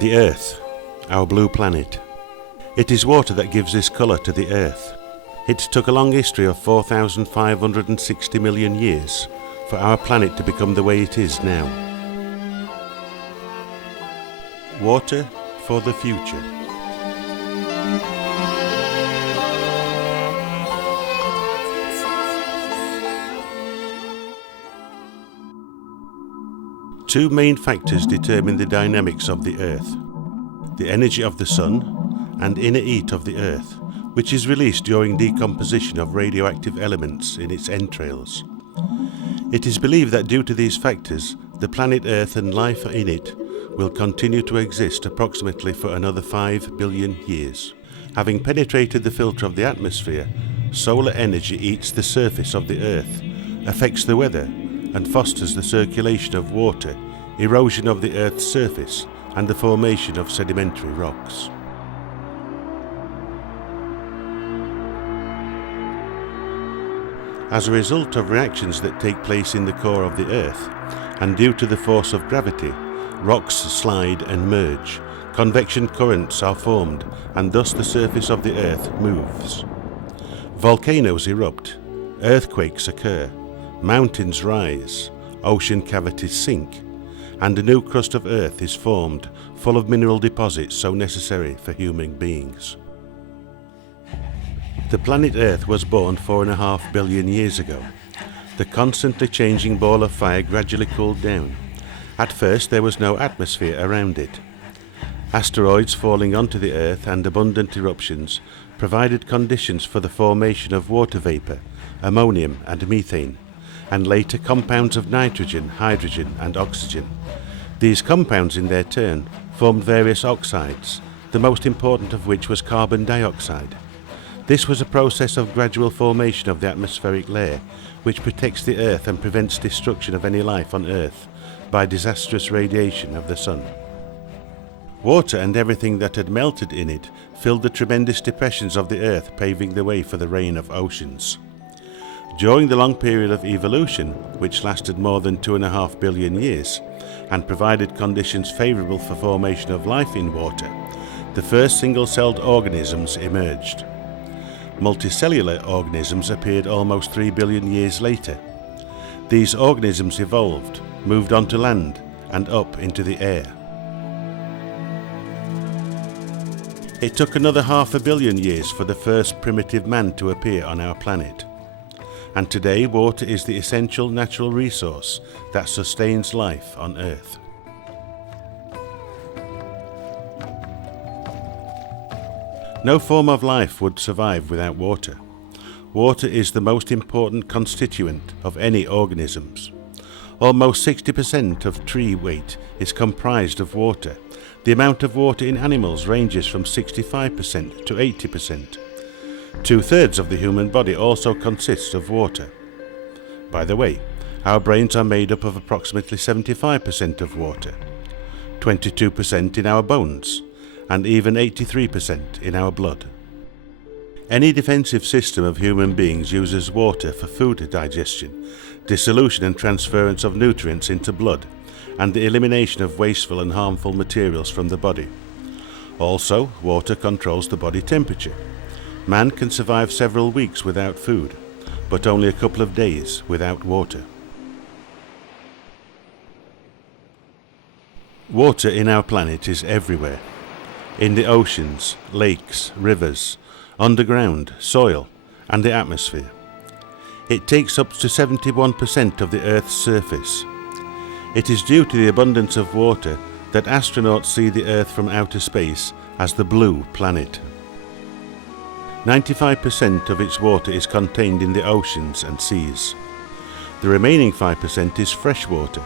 The Earth, our blue planet. It is water that gives this colour to the Earth. It took a long history of 4,560 million years for our planet to become the way it is now. Water for the future. Two main factors determine the dynamics of the Earth: the energy of the Sun and inner heat of the Earth, which is released during decomposition of radioactive elements in its entrails. It is believed that due to these factors, the planet Earth and life in it will continue to exist approximately for another 5 billion years. Having penetrated the filter of the atmosphere, solar energy eats the surface of the Earth, affects the weather, and fosters the circulation of water, erosion of the Earth's surface, and the formation of sedimentary rocks. As a result of reactions that take place in the core of the Earth, and due to the force of gravity, rocks slide and merge, convection currents are formed, and thus the surface of the Earth moves. Volcanoes erupt, earthquakes occur, mountains rise, ocean cavities sink, and a new crust of Earth is formed, full of mineral deposits so necessary for human beings. The planet Earth was born 4.5 billion years ago. The constantly changing ball of fire gradually cooled down. At first there was no atmosphere around it. Asteroids falling onto the Earth and abundant eruptions provided conditions for the formation of water vapour, ammonium and methane, and later compounds of nitrogen, hydrogen and oxygen. These compounds in their turn formed various oxides, the most important of which was carbon dioxide. This was a process of gradual formation of the atmospheric layer, which protects the Earth and prevents destruction of any life on Earth by disastrous radiation of the Sun. Water and everything that had melted in it filled the tremendous depressions of the Earth, paving the way for the reign of oceans. During the long period of evolution, which lasted more than 2.5 billion years, and provided conditions favourable for formation of life in water, the first single-celled organisms emerged. Multicellular organisms appeared almost 3 billion years later. These organisms evolved, moved onto land, and up into the air. It took another 500 million years for the first primitive man to appear on our planet. And today water is the essential natural resource that sustains life on Earth. No form of life would survive without water. Water is the most important constituent of any organisms. Almost 60% of tree weight is comprised of water. The amount of water in animals ranges from 65% to 80%. 2/3 of the human body also consists of water. By the way, our brains are made up of approximately 75% of water, 22% in our bones, and even 83% in our blood. Any defensive system of human beings uses water for food digestion, dissolution and transference of nutrients into blood, and the elimination of wasteful and harmful materials from the body. Also, water controls the body temperature. Man can survive several weeks without food, but only a couple of days without water. Water in our planet is everywhere. In the oceans, lakes, rivers, underground, soil, and the atmosphere. It takes up to 71% of the Earth's surface. It is due to the abundance of water that astronauts see the Earth from outer space as the blue planet. 95% of its water is contained in the oceans and seas. The remaining 5% is fresh water,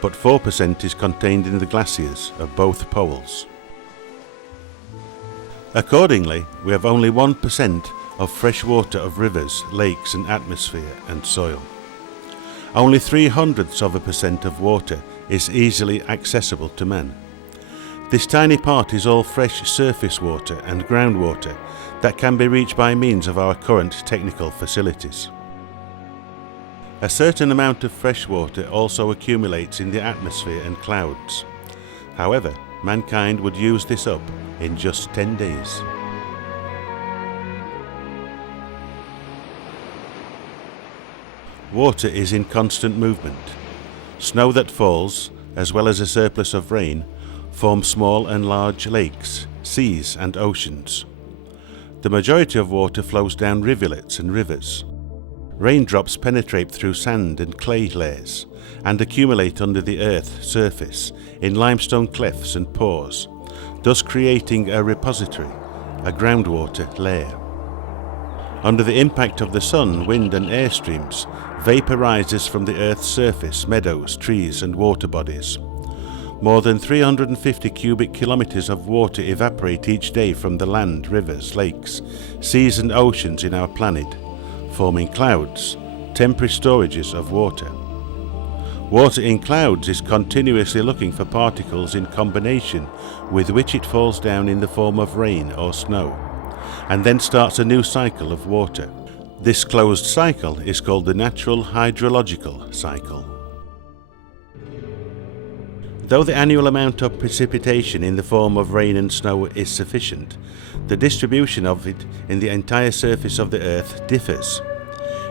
but 4% is contained in the glaciers of both poles. Accordingly, we have only 1% of fresh water of rivers, lakes and atmosphere and soil. Only 0.03% of water is easily accessible to man. This tiny part is all fresh surface water and groundwater that can be reached by means of our current technical facilities. A certain amount of fresh water also accumulates in the atmosphere and clouds. However, mankind would use this up in just 10 days. Water is in constant movement. Snow that falls, as well as a surplus of rain, form small and large lakes, seas and oceans. The majority of water flows down rivulets and rivers. Raindrops penetrate through sand and clay layers and accumulate under the earth's surface in limestone clefts and pores, thus creating a repository, a groundwater layer. Under the impact of the sun, wind and air streams, vapour rises from the earth's surface, meadows, trees and water bodies. More than 350 cubic kilometres of water evaporate each day from the land, rivers, lakes, seas and oceans in our planet, forming clouds, temporary storages of water. Water in clouds is continuously looking for particles in combination with which it falls down in the form of rain or snow, and then starts a new cycle of water. This closed cycle is called the natural hydrological cycle. Though the annual amount of precipitation in the form of rain and snow is sufficient, the distribution of it in the entire surface of the Earth differs.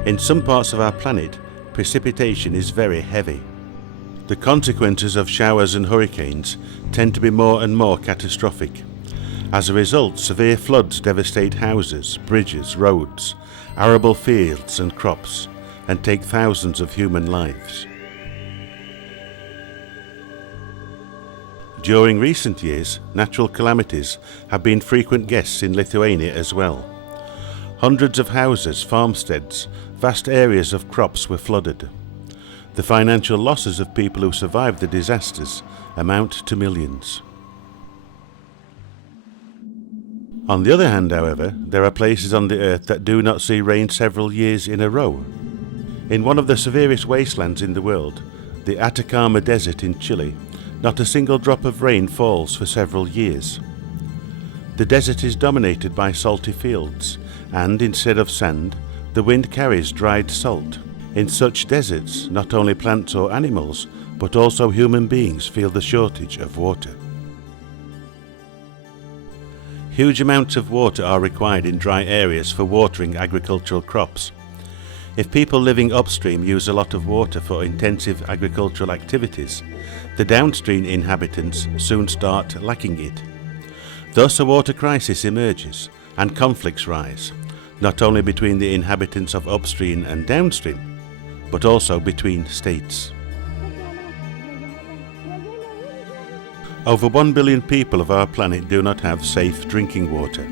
In some parts of our planet, precipitation is very heavy. The consequences of showers and hurricanes tend to be more and more catastrophic. As a result, severe floods devastate houses, bridges, roads, arable fields and crops, and take thousands of human lives. During recent years, natural calamities have been frequent guests in Lithuania as well. Hundreds of houses, farmsteads, vast areas of crops were flooded. The financial losses of people who survived the disasters amount to millions. On the other hand, however, there are places on the earth that do not see rain several years in a row. In one of the severest wastelands in the world, the Atacama Desert in Chile, not a single drop of rain falls for several years. The desert is dominated by salty fields, and instead of sand, the wind carries dried salt. In such deserts, not only plants or animals, but also human beings feel the shortage of water. Huge amounts of water are required in dry areas for watering agricultural crops. If people living upstream use a lot of water for intensive agricultural activities, the downstream inhabitants soon start lacking it. Thus a water crisis emerges and conflicts rise, not only between the inhabitants of upstream and downstream, but also between states. Over 1 billion people of our planet do not have safe drinking water.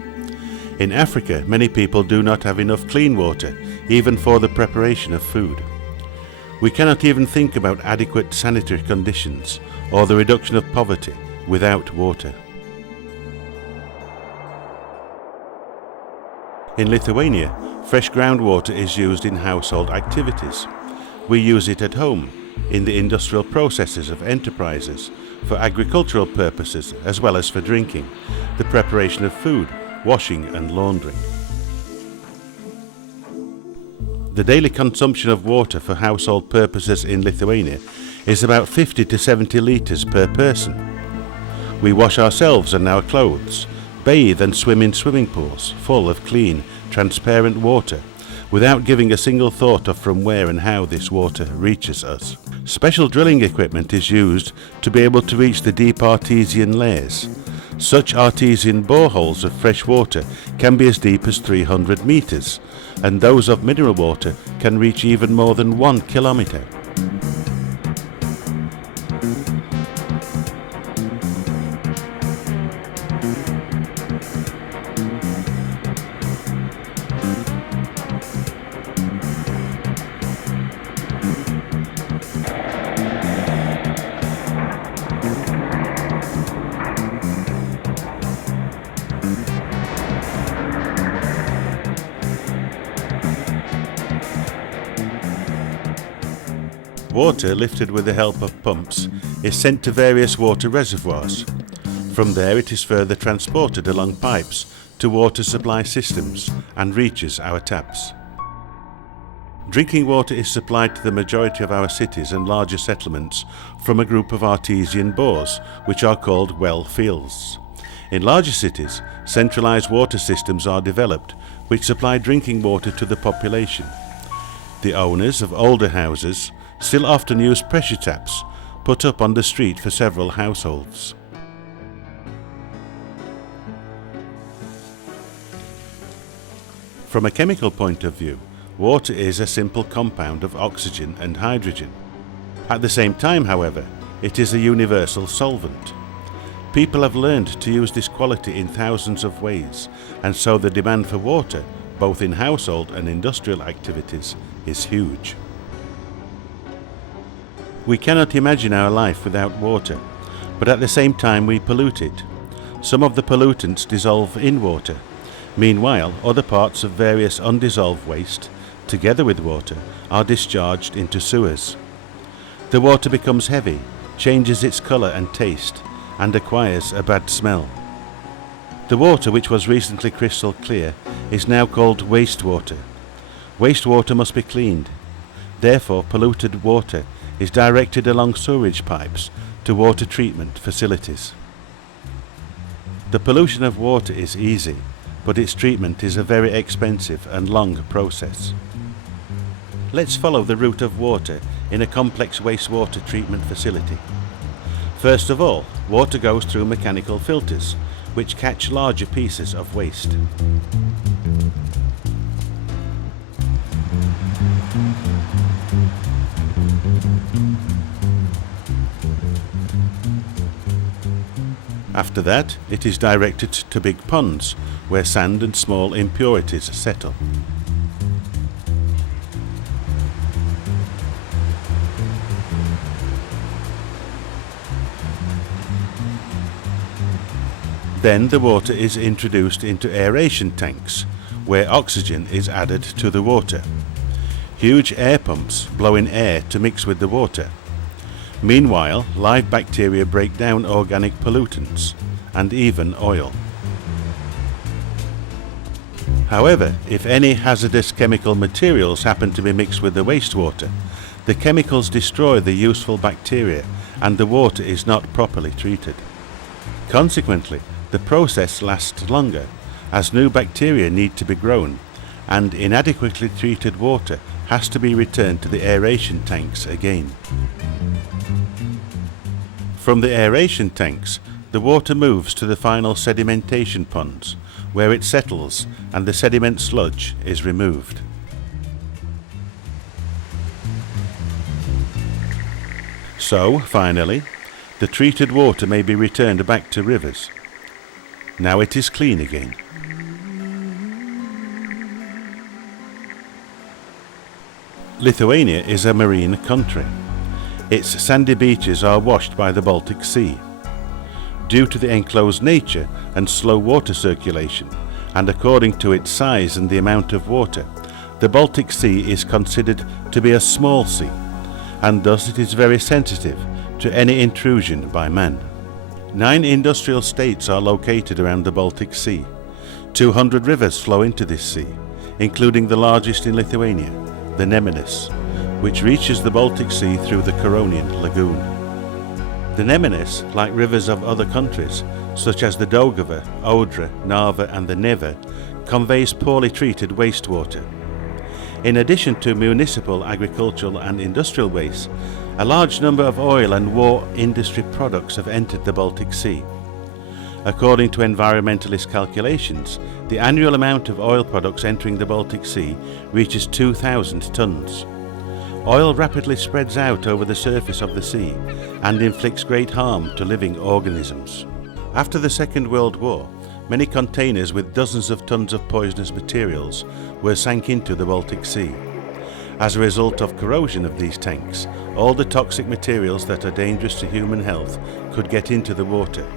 In Africa, many people do not have enough clean water, even for the preparation of food. We cannot even think about adequate sanitary conditions or the reduction of poverty without water. In Lithuania, fresh groundwater is used in household activities. We use it at home, in the industrial processes of enterprises, for agricultural purposes as well as for drinking, the preparation of food, washing and laundering. The daily consumption of water for household purposes in Lithuania is about 50 to 70 litres per person. We wash ourselves and our clothes, bathe and swim in swimming pools full of clean, transparent water, without giving a single thought of from where and how this water reaches us. Special drilling equipment is used to be able to reach the deep artesian layers. Such artesian boreholes of fresh water can be as deep as 300 metres, and those of mineral water can reach even more than 1 kilometre. Water, lifted with the help of pumps, is sent to various water reservoirs. From there it is further transported along pipes to water supply systems and reaches our taps. Drinking water is supplied to the majority of our cities and larger settlements from a group of artesian bores, which are called well fields. In larger cities, centralised water systems are developed, which supply drinking water to the population. The owners of older houses still often use pressure taps put up on the street for several households. From a chemical point of view, water is a simple compound of oxygen and hydrogen. At the same time, however, it is a universal solvent. People have learned to use this quality in thousands of ways, and so the demand for water, both in household and industrial activities, is huge. We cannot imagine our life without water, but at the same time we pollute it. Some of the pollutants dissolve in water. Meanwhile, other parts of various undissolved waste, together with water, are discharged into sewers. The water becomes heavy, changes its colour and taste, and acquires a bad smell. The water, which was recently crystal clear, is now called wastewater. Wastewater must be cleaned. Therefore, polluted water is directed along sewerage pipes to water treatment facilities. The pollution of water is easy, but its treatment is a very expensive and long process. Let's follow the route of water in a complex wastewater treatment facility. First of all, water goes through mechanical filters, which catch larger pieces of waste. After that, it is directed to big ponds, where sand and small impurities settle. Then the water is introduced into aeration tanks, where oxygen is added to the water. Huge air pumps blow in air to mix with the water. Meanwhile, live bacteria break down organic pollutants, and even oil. However, if any hazardous chemical materials happen to be mixed with the wastewater, the chemicals destroy the useful bacteria and the water is not properly treated. Consequently, the process lasts longer, as new bacteria need to be grown, and inadequately treated water has to be returned to the aeration tanks again. From the aeration tanks, the water moves to the final sedimentation ponds, where it settles and the sediment sludge is removed. So, finally, the treated water may be returned back to rivers. Now it is clean again. Lithuania is a marine country. Its sandy beaches are washed by the Baltic Sea. Due to the enclosed nature and slow water circulation, and according to its size and the amount of water, the Baltic Sea is considered to be a small sea, and thus it is very sensitive to any intrusion by man. 9 industrial states are located around the Baltic Sea. 200 rivers flow into this sea, including the largest in Lithuania, the Nemunas, which reaches the Baltic Sea through the Curonian Lagoon. The Nemunas, like rivers of other countries, such as the Daugava, Odra, Narva and the Neva, conveys poorly treated wastewater. In addition to municipal, agricultural and industrial waste, a large number of oil and war industry products have entered the Baltic Sea. According to environmentalist calculations, the annual amount of oil products entering the Baltic Sea reaches 2,000 tons. Oil rapidly spreads out over the surface of the sea and inflicts great harm to living organisms. After the Second World War, many containers with dozens of tons of poisonous materials were sank into the Baltic Sea. As a result of corrosion of these tanks, all the toxic materials that are dangerous to human health could get into the water.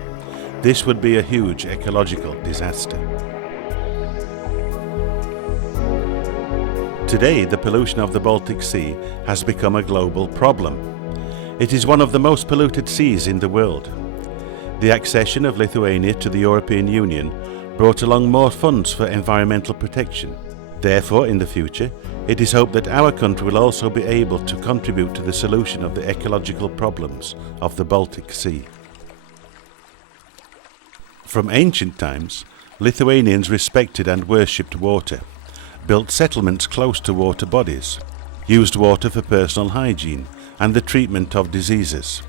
This would be a huge ecological disaster. Today, the pollution of the Baltic Sea has become a global problem. It is one of the most polluted seas in the world. The accession of Lithuania to the European Union brought along more funds for environmental protection. Therefore, in the future, it is hoped that our country will also be able to contribute to the solution of the ecological problems of the Baltic Sea. From ancient times, Lithuanians respected and worshipped water, built settlements close to water bodies, used water for personal hygiene and the treatment of diseases,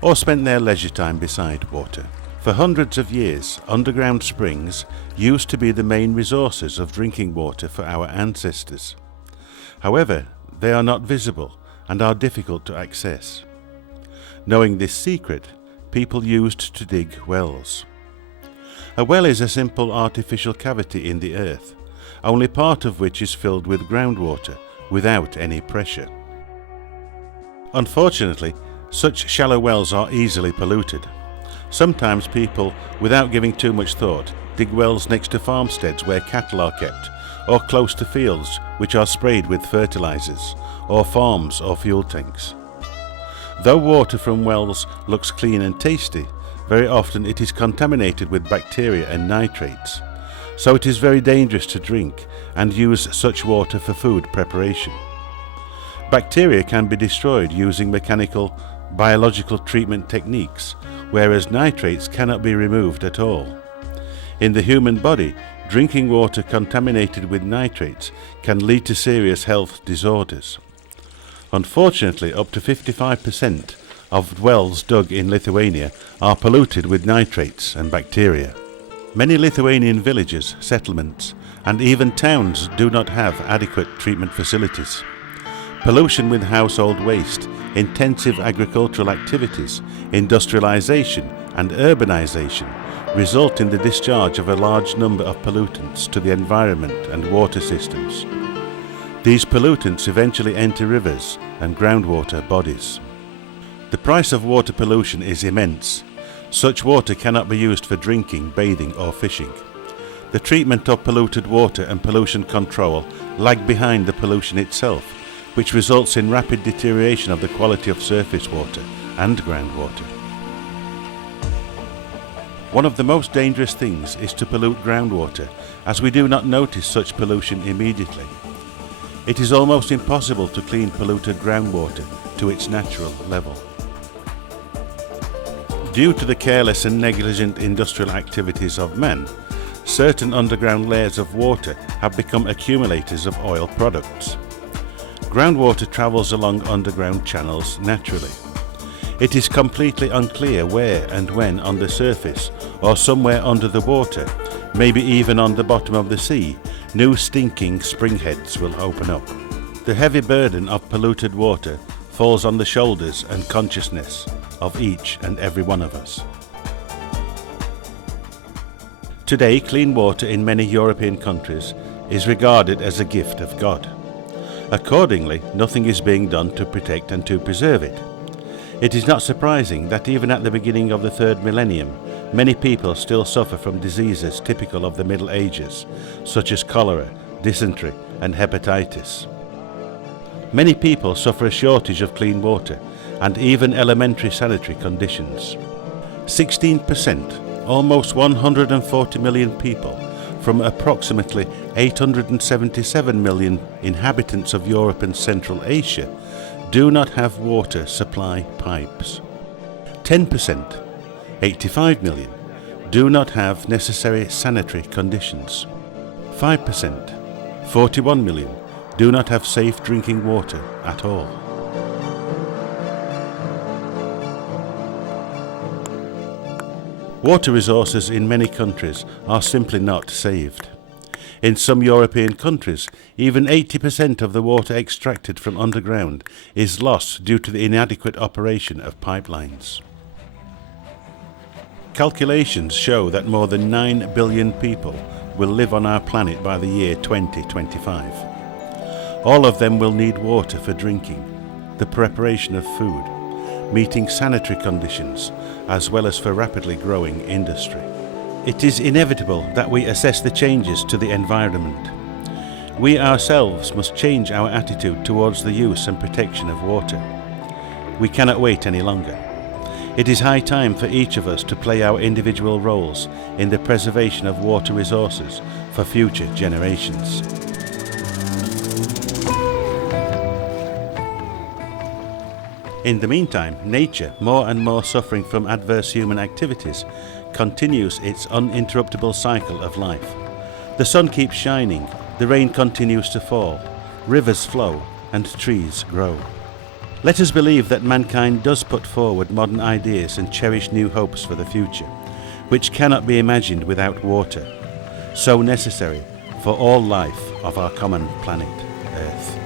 or spent their leisure time beside water. For hundreds of years, underground springs used to be the main resources of drinking water for our ancestors. However, they are not visible and are difficult to access. Knowing this secret, people used to dig wells. A well is a simple artificial cavity in the earth, only part of which is filled with groundwater without any pressure. Unfortunately, such shallow wells are easily polluted. Sometimes people, without giving too much thought, dig wells next to farmsteads where cattle are kept, or close to fields which are sprayed with fertilizers, or farms or fuel tanks. Though water from wells looks clean and tasty, very often it is contaminated with bacteria and nitrates, so it is very dangerous to drink and use such water for food preparation. Bacteria can be destroyed using mechanical, biological treatment techniques, whereas nitrates cannot be removed at all. In the human body, drinking water contaminated with nitrates can lead to serious health disorders. Unfortunately, up to 55% of wells dug in Lithuania are polluted with nitrates and bacteria. Many Lithuanian villages, settlements, and even towns do not have adequate treatment facilities. Pollution with household waste, intensive agricultural activities, industrialization and urbanization result in the discharge of a large number of pollutants to the environment and water systems. These pollutants eventually enter rivers and groundwater bodies. The price of water pollution is immense. Such water cannot be used for drinking, bathing or fishing. The treatment of polluted water and pollution control lag behind the pollution itself, which results in rapid deterioration of the quality of surface water and groundwater. One of the most dangerous things is to pollute groundwater, as we do not notice such pollution immediately. It is almost impossible to clean polluted groundwater to its natural level. Due to the careless and negligent industrial activities of man, certain underground layers of water have become accumulators of oil products. Groundwater travels along underground channels naturally. It is completely unclear where and when on the surface or somewhere under the water, maybe even on the bottom of the sea, new stinking springheads will open up. The heavy burden of polluted water falls on the shoulders and consciousness of each and every one of us. Today, clean water in many European countries is regarded as a gift of God. Accordingly, nothing is being done to protect and to preserve it. It is not surprising that even at the beginning of the third millennium, many people still suffer from diseases typical of the Middle Ages, such as cholera, dysentery, and hepatitis. Many people suffer a shortage of clean water and even elementary sanitary conditions. 16%, almost 140 million people, from approximately 877 million inhabitants of Europe and Central Asia, do not have water supply pipes. 10%, 85 million, do not have necessary sanitary conditions. 5%, 41 million, do not have safe drinking water at all. Water resources in many countries are simply not saved. In some European countries, even 80% of the water extracted from underground is lost due to the inadequate operation of pipelines. Calculations show that more than 9 billion people will live on our planet by the year 2025. All of them will need water for drinking, the preparation of food, meeting sanitary conditions, as well as for rapidly growing industry. It is inevitable that we assess the changes to the environment. We ourselves must change our attitude towards the use and protection of water. We cannot wait any longer. It is high time for each of us to play our individual roles in the preservation of water resources for future generations. In the meantime, nature, more and more suffering from adverse human activities, continues its uninterruptible cycle of life. The sun keeps shining, the rain continues to fall, rivers flow, and trees grow. Let us believe that mankind does put forward modern ideas and cherish new hopes for the future, which cannot be imagined without water, so necessary for all life of our common planet, Earth.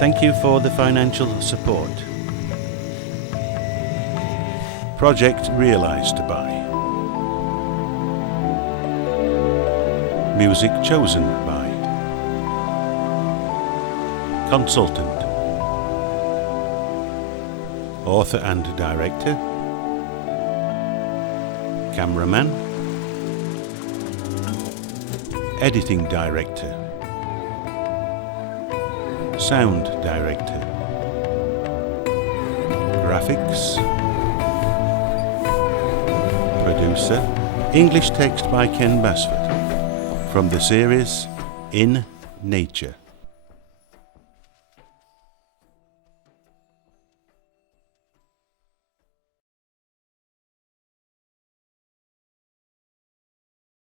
Thank you for the financial support. Project realized by. Music chosen by. Consultant. Author and director. Cameraman. Editing director. Sound director. Graphics. Producer. English text by Ken Basford. From the series In Nature.